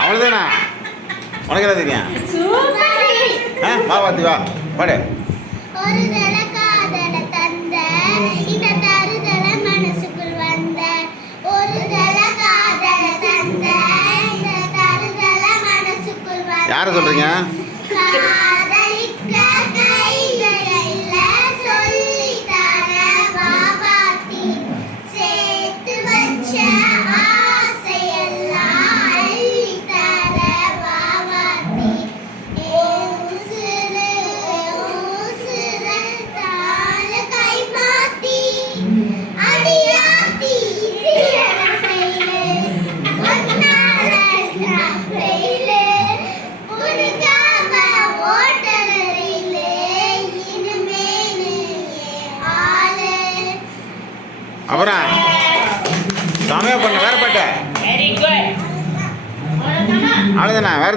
அவ்வளோதானா? உனக்கு என்ன தெரியும்? வா பாத்தி வா பாடு. ஒரு தல காதல தந்த இந்த தருதல மனசுக்குள் வந்த ஒரு தல காதல தந்த இந்த தருதல மனசுக்குள் வந்த. யாரை சொல்றீங்க? காதலிக்க கையில சொல்லி தர பாபாத்தி சேர்த்து வச்ச ஆசையெல்லாம் அள்ளி தர பாபாத்தி. அப்புறம் செமையா பண்ண வேற பாட்டு. அவ்வளோதானா? வேற